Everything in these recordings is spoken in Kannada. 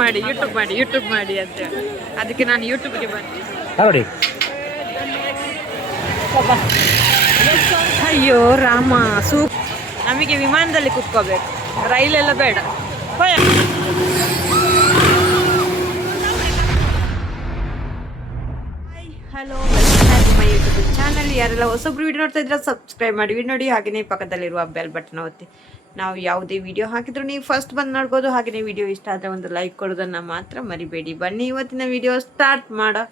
ಮಾಡಿ ಅಂತ ಅದಕ್ಕೆ ನಾನು ಯೂಟ್ಯೂಬ್ಗೆ ಬಂದೆ. ಅಯ್ಯೋ ರಾಮ, ನಮಗೆ ವಿಮಾನದಲ್ಲಿ ಕುತ್ಕೋಬೇಕು, ರೈಲೆಲ್ಲ ಬೇಡ. Hello, welcome my YouTube channel. ಯಾರೆಲ್ಲ ಹೊಸೊಬ್ರು ವಿಡಿಯೋ ನೋಡ್ತಾ ಇದ್ರೆ ಸಬ್ಸ್ಕ್ರೈಬ್ ಮಾಡಿ, ವಿಡಿಯೋ ನೋಡಿ, ಹಾಗೆಯೇ ಪಕ್ಕದಲ್ಲಿರುವ ಬೆಲ್ ಬಟನ್ ಒತ್ತಿ. ನಾವು ಯಾವುದೇ ವಿಡಿಯೋ ಹಾಕಿದ್ರು ನೀವು ಫಸ್ಟ್ ಬಂದು ನೋಡ್ಬೋದು. ಹಾಗೆಯೇ ವಿಡಿಯೋ ಇಷ್ಟ ಆದರೆ ಒಂದು ಲೈಕ್ ಕೊಡೋದನ್ನು ಮಾತ್ರ ಮರಿಬೇಡಿ. ಬನ್ನಿ ಇವತ್ತಿನ ವಿಡಿಯೋ ಸ್ಟಾರ್ಟ್ ಮಾಡೋ.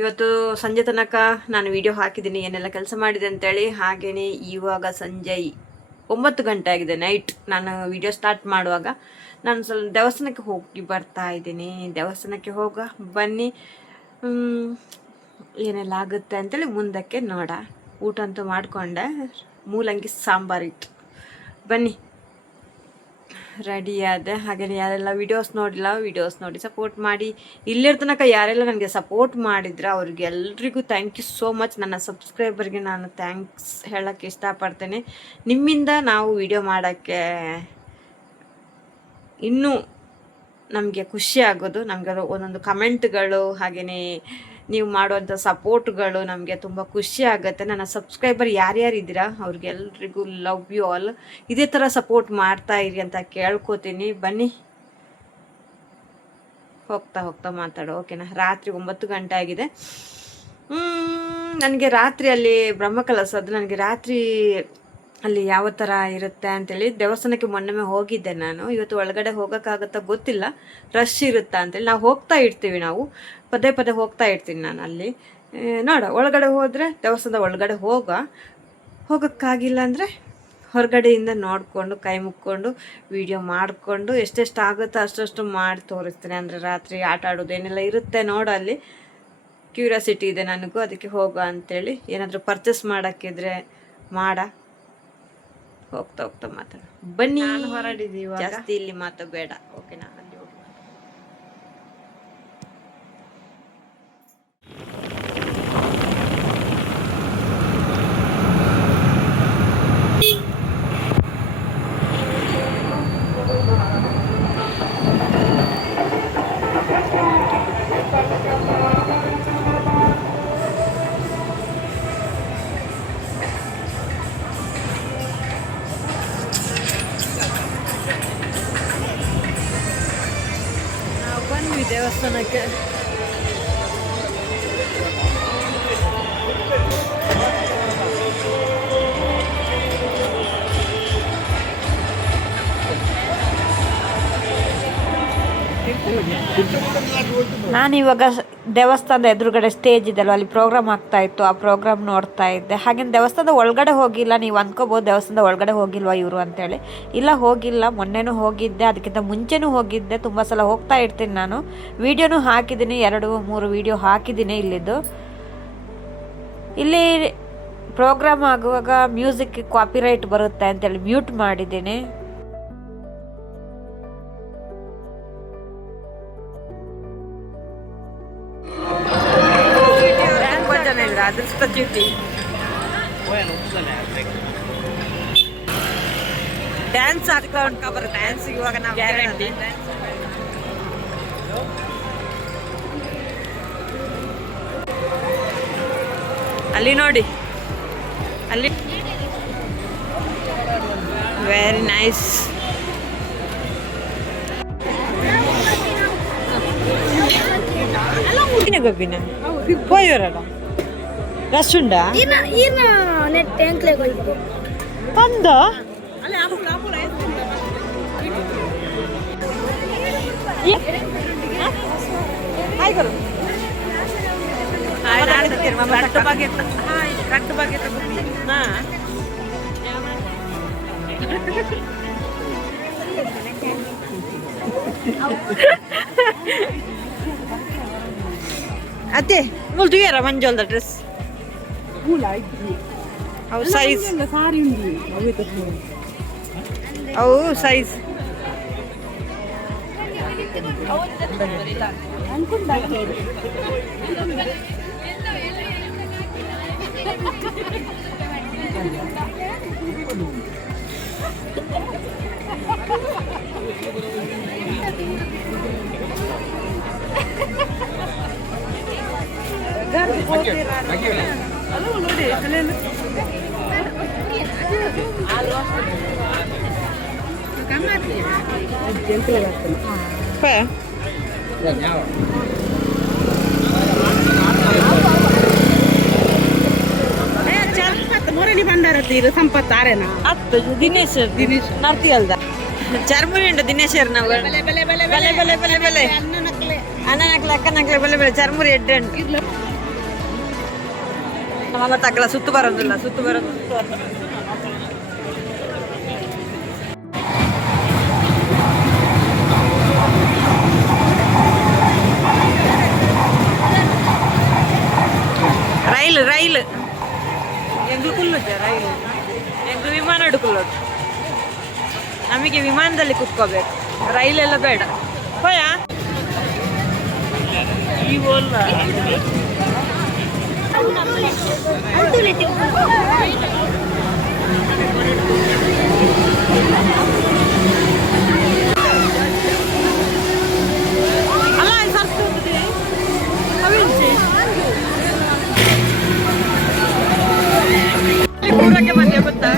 ಇವತ್ತು ಸಂಜೆ ತನಕ ನಾನು ವಿಡಿಯೋ ಹಾಕಿದ್ದೀನಿ, ಏನೆಲ್ಲ ಕೆಲಸ ಮಾಡಿದೆ ಅಂತೇಳಿ. ಹಾಗೆಯೇ ಇವಾಗ ಸಂಜೆ 9 ಗಂಟೆ ಆಗಿದೆ, ನೈಟ್. ನಾನು ವಿಡಿಯೋ ಸ್ಟಾರ್ಟ್ ಮಾಡುವಾಗ ನಾನು ಸ್ವಲ್ಪ ದೇವಸ್ಥಾನಕ್ಕೆ ಹೋಗಿ ಬರ್ತಾ ಇದ್ದೀನಿ. ದೇವಸ್ಥಾನಕ್ಕೆ ಬನ್ನಿ, ಏನೆಲ್ಲ ಆಗುತ್ತೆ ಅಂತೇಳಿ ಮುಂದಕ್ಕೆ ನೋಡ. ಊಟ ಅಂತೂ ಮಾಡಿಕೊಂಡೆ, ಮೂಲಂಗಿ ಸಾಂಬಾರಿತ್ತು. ಬನ್ನಿ, ರೆಡಿ ಆದೆ. ಹಾಗೆಯೇ ಯಾರೆಲ್ಲ ವಿಡಿಯೋಸ್ ನೋಡಿಲ್ಲ, ವಿಡಿಯೋಸ್ ನೋಡಿ ಸಪೋರ್ಟ್ ಮಾಡಿ. ಇಲ್ಲಿರ ತನಕ ಯಾರೆಲ್ಲ ನನಗೆ ಸಪೋರ್ಟ್ ಮಾಡಿದ್ರೆ ಅವ್ರಿಗೆ ಎಲ್ರಿಗೂ ಥ್ಯಾಂಕ್ ಯು ಸೋ ಮಚ್. ನನ್ನ ಸಬ್ಸ್ಕ್ರೈಬರ್ಗೆ ನಾನು ಥ್ಯಾಂಕ್ಸ್ ಹೇಳೋಕ್ಕೆ ಇಷ್ಟಪಡ್ತೇನೆ. ನಿಮ್ಮಿಂದ ನಾವು ವಿಡಿಯೋ ಮಾಡೋಕ್ಕೆ ಇನ್ನೂ ನಮಗೆ ಖುಷಿ ಆಗೋದು. ನಮಗೆ ಒಂದೊಂದು ಕಮೆಂಟ್ಗಳು, ಹಾಗೆಯೇ ನೀವು ಮಾಡುವಂಥ ಸಪೋರ್ಟ್ಗಳು ನಮಗೆ ತುಂಬ ಖುಷಿ ಆಗುತ್ತೆ. ನನ್ನ ಸಬ್ಸ್ಕ್ರೈಬರ್ ಯಾರ್ಯಾರು ಇದ್ದೀರಾ ಅವ್ರಿಗೆಲ್ರಿಗೂ ಲವ್ ಯು ಆಲ್. ಇದೇ ಥರ ಸಪೋರ್ಟ್ ಮಾಡ್ತಾ ಇರಿ ಅಂತ ಕೇಳ್ಕೊತೀನಿ. ಬನ್ನಿ, ಹೋಗ್ತಾ ಮಾತಾಡೋ, ಓಕೆನಾ? ರಾತ್ರಿ 9 ಗಂಟೆ ಆಗಿದೆ. ನನಗೆ ರಾತ್ರಿ ಅಲ್ಲಿ ಬ್ರಹ್ಮಕಲಸ, ಅದು ನನಗೆ ರಾತ್ರಿ ಅಲ್ಲಿ ಯಾವ ಥರ ಇರುತ್ತೆ ಅಂತೇಳಿ ದೇವಸ್ಥಾನಕ್ಕೆ ಮೊನ್ನೆ ಹೋಗಿದ್ದೆ ನಾನು. ಇವತ್ತು ಒಳಗಡೆ ಹೋಗೋಕ್ಕಾಗುತ್ತಾ ಗೊತ್ತಿಲ್ಲ, ರಶ್ ಇರುತ್ತಾ ಅಂತೇಳಿ. ನಾವು ಹೋಗ್ತಾ ಇರ್ತೀವಿ, ನಾವು ಪದೇ ಹೋಗ್ತಾ ಇರ್ತೀನಿ ನಾನು ಅಲ್ಲಿ. ನೋಡ, ಒಳಗಡೆ ಹೋದರೆ ದೇವಸ್ಥಾನದ ಒಳಗಡೆ ಹೋಗೋಕ್ಕಾಗಿಲ್ಲ ಅಂದರೆ ಹೊರಗಡೆಯಿಂದ ನೋಡಿಕೊಂಡು ಕೈ ಮುಕ್ಕೊಂಡು ವಿಡಿಯೋ ಮಾಡಿಕೊಂಡು ಎಷ್ಟೆಷ್ಟು ಆಗುತ್ತೋ ಅಷ್ಟು ಮಾಡಿ ತೋರಿಸ್ತೀನಿ. ಅಂದರೆ ರಾತ್ರಿ ಆಟ ಆಡೋದು ಏನೆಲ್ಲ ಇರುತ್ತೆ ನೋಡು, ಅಲ್ಲಿ ಕ್ಯೂರಿಯಾಸಿಟಿ ಇದೆ ನನಗೂ, ಅದಕ್ಕೆ ಹೋಗೋ ಅಂಥೇಳಿ. ಏನಾದರೂ ಪರ್ಚೇಸ್ ಮಾಡೋಕ್ಕಿದ್ರೆ ಹೋಗ್ತಾ ಮಾತಾಡ. ಬನ್ನಿ, ಹೊರಡಿದೀವಿ, ಜಾಸ್ತಿ ಇಲ್ಲಿ ಮಾತು ಬೇಡ, ಓಕೆನಾ? ಅಲ್ಲಿ ಹೋಗಿ ದೇವಸ್ಥಾನಕ್ಕೆ. ನಾನಿವಾಗ ದೇವಸ್ಥಾನದ ಎದುರುಗಡೆ ಸ್ಟೇಜ್ ಇದೆಯಲ್ಲ, ಅಲ್ಲಿ ಪ್ರೋಗ್ರಾಮ್ ಆಗ್ತಾ ಇತ್ತು. ಆ ಪ್ರೋಗ್ರಾಮ್ ನೋಡ್ತಾ ಇದ್ದೆ. ಹಾಗೆ ದೇವಸ್ಥಾನದ ಒಳಗಡೆ ಹೋಗಿಲ್ಲ. ನೀವು ಅಂದ್ಕೋಬೋದು ದೇವಸ್ಥಾನದ ಒಳಗಡೆ ಹೋಗಿಲ್ವಾ ಇವರು ಅಂತೇಳಿ. ಇಲ್ಲ, ಹೋಗಿಲ್ಲ. ಮೊನ್ನೆನೂ ಹೋಗಿದ್ದೆ, ಅದಕ್ಕಿಂತ ಮುಂಚೆನೂ ಹೋಗಿದ್ದೆ. ತುಂಬ ಸಲ ಹೋಗ್ತಾ ಇರ್ತೀನಿ ನಾನು. ವಿಡಿಯೋನೂ ಹಾಕಿದ್ದೀನಿ, 2-3 ವಿಡಿಯೋ ಹಾಕಿದ್ದೀನಿ ಇಲ್ಲಿದ್ದು. ಇಲ್ಲಿ ಪ್ರೋಗ್ರಾಮ್ ಆಗುವಾಗ ಮ್ಯೂಸಿಕ್ ಕಾಪಿರೈಟ್ ಬರುತ್ತೆ ಅಂತೇಳಿ ಮ್ಯೂಟ್ ಮಾಡಿದ್ದೀನಿ. ಅದೃಷ್ಟ ಚೀಟಿ ಡ್ಯಾನ್ಸ್ ಆಗ್ತಾ ಉಂಟು. ಡ್ಯಾನ್ಸ್ ಇವಾಗ ನಾವು ಗ್ಯಾರಂಟಿ. ಅಲ್ಲಿ ನೋಡಿ, ಅಲ್ಲಿ ವೆರಿ ನೈಸ್. ಗೊಬ್ಬಿನ పోయారట రష్ ఉండా పందా ಕಟ್ಟು ಬಗ್ಗೆ ಅತ್ತೆ ಮುಲ್ದು ಯಾರ ಮಂಜೋಲ್ದ ಡ್ರೆಸ್ ಅವು ಸೈಜ್ ಅವು ಸೈಜ್ ಮುರಳಿ ಭಂಡಾರತೀರು ಸಂಪತ್ ಆರೇನಾ ದಿನೇಶ್ ನಾರ್ತಿ ಅಲ್ದ ಚರ್ಮುರಿ ಉಂಟು ದಿನೇಶ್ ನಾವು ಬೆಲೆ ಬೆಲೆ ಬೆಲೆ ಬೆಲೆ ಬೆಲೆ ಬೆಲೆ ಬೆಲೆ ಅಣ್ಣನಕ್ಲೆ ಅಕ್ಕನಕ್ಲೆ ಬೆಲೆ ಬೆಲೆ ಚರ್ಮುರಿ ಎಡ್ಡೆ ಉಂಟು ನಮ್ಮ ತಕ್ಕಲ ಸುತ್ತು ಬರೋದಿಲ್ಲ ಸುತ್ತು ಬರೋದು ರೈಲು ರೈಲು ಎಂಗ್ಳು ಕುಲ್ಲುಜ ರೈಲು ಎಂಗ್ಳು ವಿಮಾನ ಹುಡುಕುಲ್ಲೋದು ನಮಗೆ ವಿಮಾನದಲ್ಲಿ ಕುತ್ಕೋಬೇಕು ರೈಲೆಲ್ಲ ಬೇಡ ಹೋಯ ಅಲ್ಲ ಸರ್ಸ್ತದೆ ಪೂರಕ್ಕೆ ಬಂದೆ ಗೊತ್ತಾ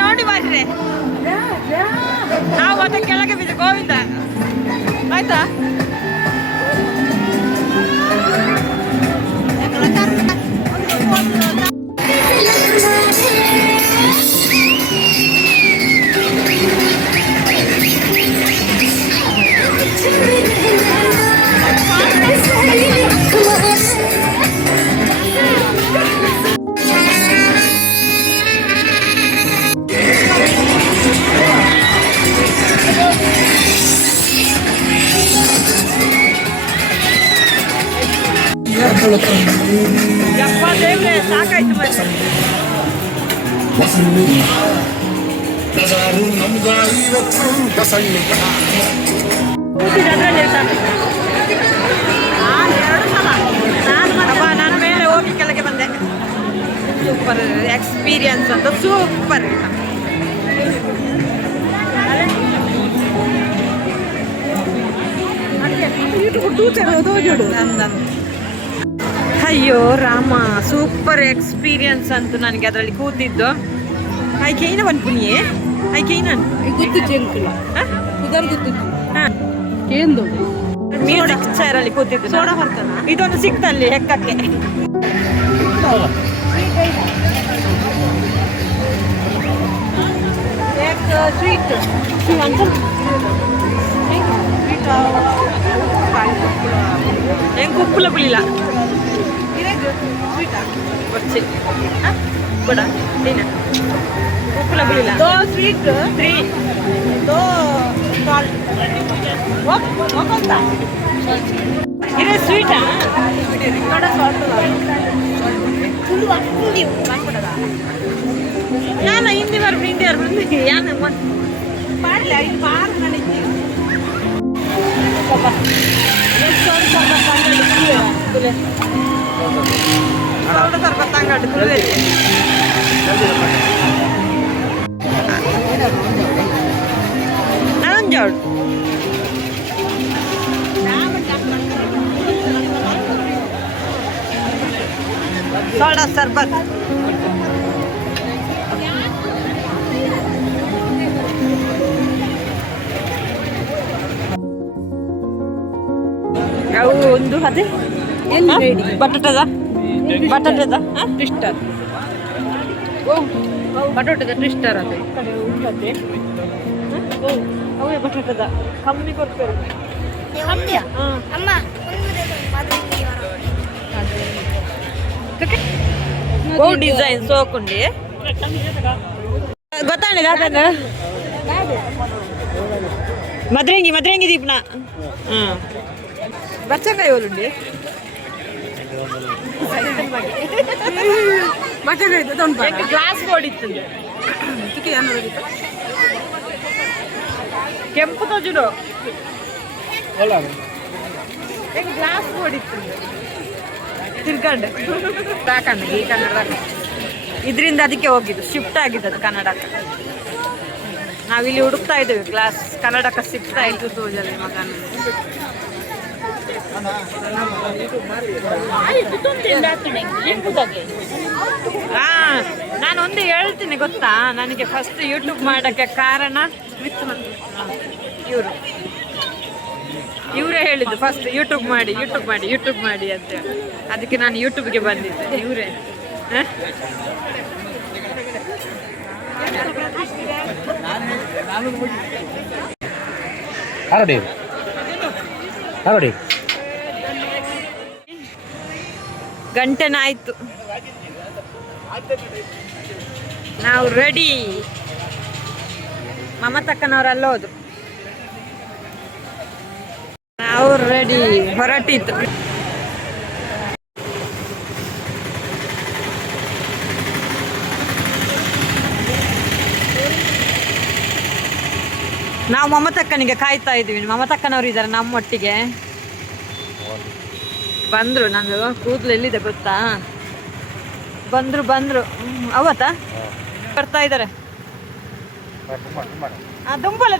ನೋಡಿ ಬಾರ್ರೆ ನಾವು ಮತ್ತೆ ಕೆಳಗೆ ಬಿದ್ದು ಗೋವಿಂದ ಆಯ್ತಾ ಯಪ್ಪ ದೇವ್ರೆ ಸಾಕಾಯ್ತು ಮತ್ತೆ ನಾನು ಮೇಲೆ ಹೋಗಿ ಕೆಳಗೆ ಬಂದೆ ಸೂಪರ್ ಎಕ್ಸ್ಪೀರಿಯನ್ಸ್ ಅಂತ ಸೂಪರ್ ಅಯ್ಯೋ ರಾಮ ಸೂಪರ್ ಎಕ್ಸ್ಪೀರಿಯನ್ಸ್ ಅಂತ ನನಗೆ ಅದರಲ್ಲಿ ಕೂತಿದ್ದು ಆಯ್ಕೆನ ಒಂದು ಪುನಿಯೇ ಆಯ್ಕೆನ ಮ್ಯೂಸಿಕ್ ಚೇರಲ್ಲಿ ಕೂತಿದ್ದು ಸೋಡಾ ಬರ್ತಾನ ಇದೊಂದು ಸಿಕ್ತಲ್ಲಿ ಹೆಕ್ಕಕ್ಕೆ ಸ್ವೀಟ್ ಹೆಂಗೆ ಉಪ್ಪುಲ ಪುಳಿಲ್ಲ వచ్చి కూడా దీనా ఉప్పుల పులిలా దో స్వీట్ 3 దో సాల్ట్ ఒక్కొక్క ఇది స్వీటా ఇక్కడ సాల్ట్ ಫುಲ್ ವಕ್ಕಿಂದಿ ಮಾಡ್ಕೊಡದಾ ನಾನು ಹಿಂದಿ ಬರ್ ಇಂಡಿಯರ್ ಬಂದು ಯಾನ ಪಾಡ್ಲ ಇದು ಪಾರ್ ನಡಿತಿ ಪಾಪ ಎಷ್ಟು ಸ್ವಲ್ಪ Sangadi Soda sarbat angkat dulu aja. Lanjut. Soda sarbat. Kau unduh hati? Batatada? ಬಟಾಟದ ಟ್ವಿಸ್ಟರ್ ಬಟಾಟದ ಟ್ವಿಸ್ಟರ್ ಅದು ಅವೇ ಬಟಾಟದ ಕಮ್ಮಿ ಕೊಡ್ತಾರೆ ಬಹು ಡಿಸೈನ್ ಸೋಕುಂಡಿ ಗೊತ್ತಾಂಡಿ ದಾದ ಮದ್ರಂಗಿ ದೀಪನ ಬಚ್ಚಕಾಯಿ ಹೋಲುಂಡಿ ಗ್ಲಾಸ್ ಬೋರ್ಡ್ ಇತ್ತು ಕೆಂಪು ತೋಜುಡು ಗ್ಲಾಸ್ ಬೋರ್ಡ್ ಇತ್ತು ತಿರ್ಗಂಡು ಸಾಕಂಡು ಈ ಕನ್ನಡ ಇದರಿಂದ ಅದಕ್ಕೆ ಹೋಗಿದ್ದು ಶಿಫ್ಟ್ ಆಗಿದ್ದು ಅದು ಕನ್ನಡಕ್ಕೆ ನಾವಿಲ್ಲಿ ಹುಡುಕ್ತಾ ಇದ್ದೇವೆ ಕ್ಲಾಸ್ ಕನ್ನಡಕ್ಕೆ ಸಿಗ್ತಾ ಇತ್ತು ತೋಜಲ್ಲಿ ಮಗನ ನಾನು ಒಂದು ಹೇಳ್ತೀನಿ ಗೊತ್ತಾ, ನನಗೆ ಫಸ್ಟ್ ಯೂಟ್ಯೂಬ್ ಮಾಡೋಕ್ಕೆ ಕಾರಣ ಇವರೇ ಹೇಳಿದ್ದು ಫಸ್ಟ್ ಯೂಟ್ಯೂಬ್ ಮಾಡಿ ಅಂತ. ಅದಕ್ಕೆ ನಾನು ಯೂಟ್ಯೂಬ್ಗೆ ಬಂದಿದ್ದೆ ಇವರೇ. ಗಂಟೆನಾಯ್ತು, ನಾವು ರೆಡಿ. ಮಮತಕ್ಕನವರೆಲ್ಲ ಹೋದ್ರು, ನಾವು ರೆಡಿ ಹೊರಟಿತ್ತು. ನಾವು ಮಮತಕ್ಕನಿಗೆ ಕಾಯ್ತಾ ಇದ್ದೀವಿ. ಮಮತಕ್ಕನವರು ಇದ್ದಾರೆ ನಮ್ಮೊಟ್ಟಿಗೆ. ಬಂದರು, ನಂದು ಕೂದಲು ಎಲ್ಲಿದೆ ಗೊತ್ತಾ? ಬಂದರು ಅವತ್ತಾ ಬರ್ತಾ ಇದ್ದಾರೆ. ದುಂಪಲ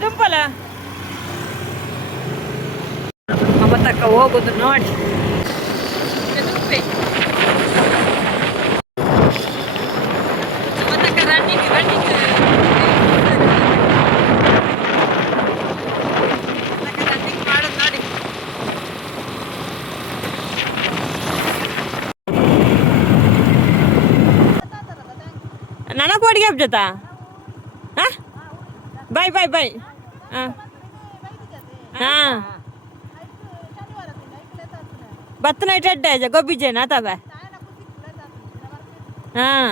ಮಮತಕ್ಕ ಹೋಗುದು ನೋಡಿ. ಮಮತಕ್ಕ ರನ್ನಿಂಗ್ ಮಾಡೋದು ನೋಡಿ. ನನಗೆ ಅಡುಗೆ ಹಬ್ಜತಾ ಬೈ ಹಾಂ ಬತ್ತನ ಇಟ್ಟೆ ಗೊಬ್ಬಿಜೇನಾ ತವ ಹಾಂ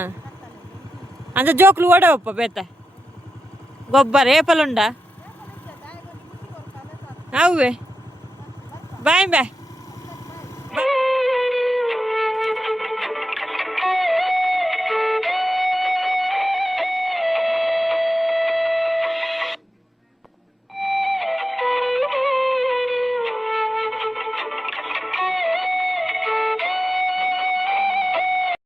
ಅಂದ ಜೋಕ್ಲು ಓಡವಪ್ಪ ಬೇತ ಗೊಬ್ಬರ ಏಪಲುಂಡ ಅವೇ ಬಾಯ್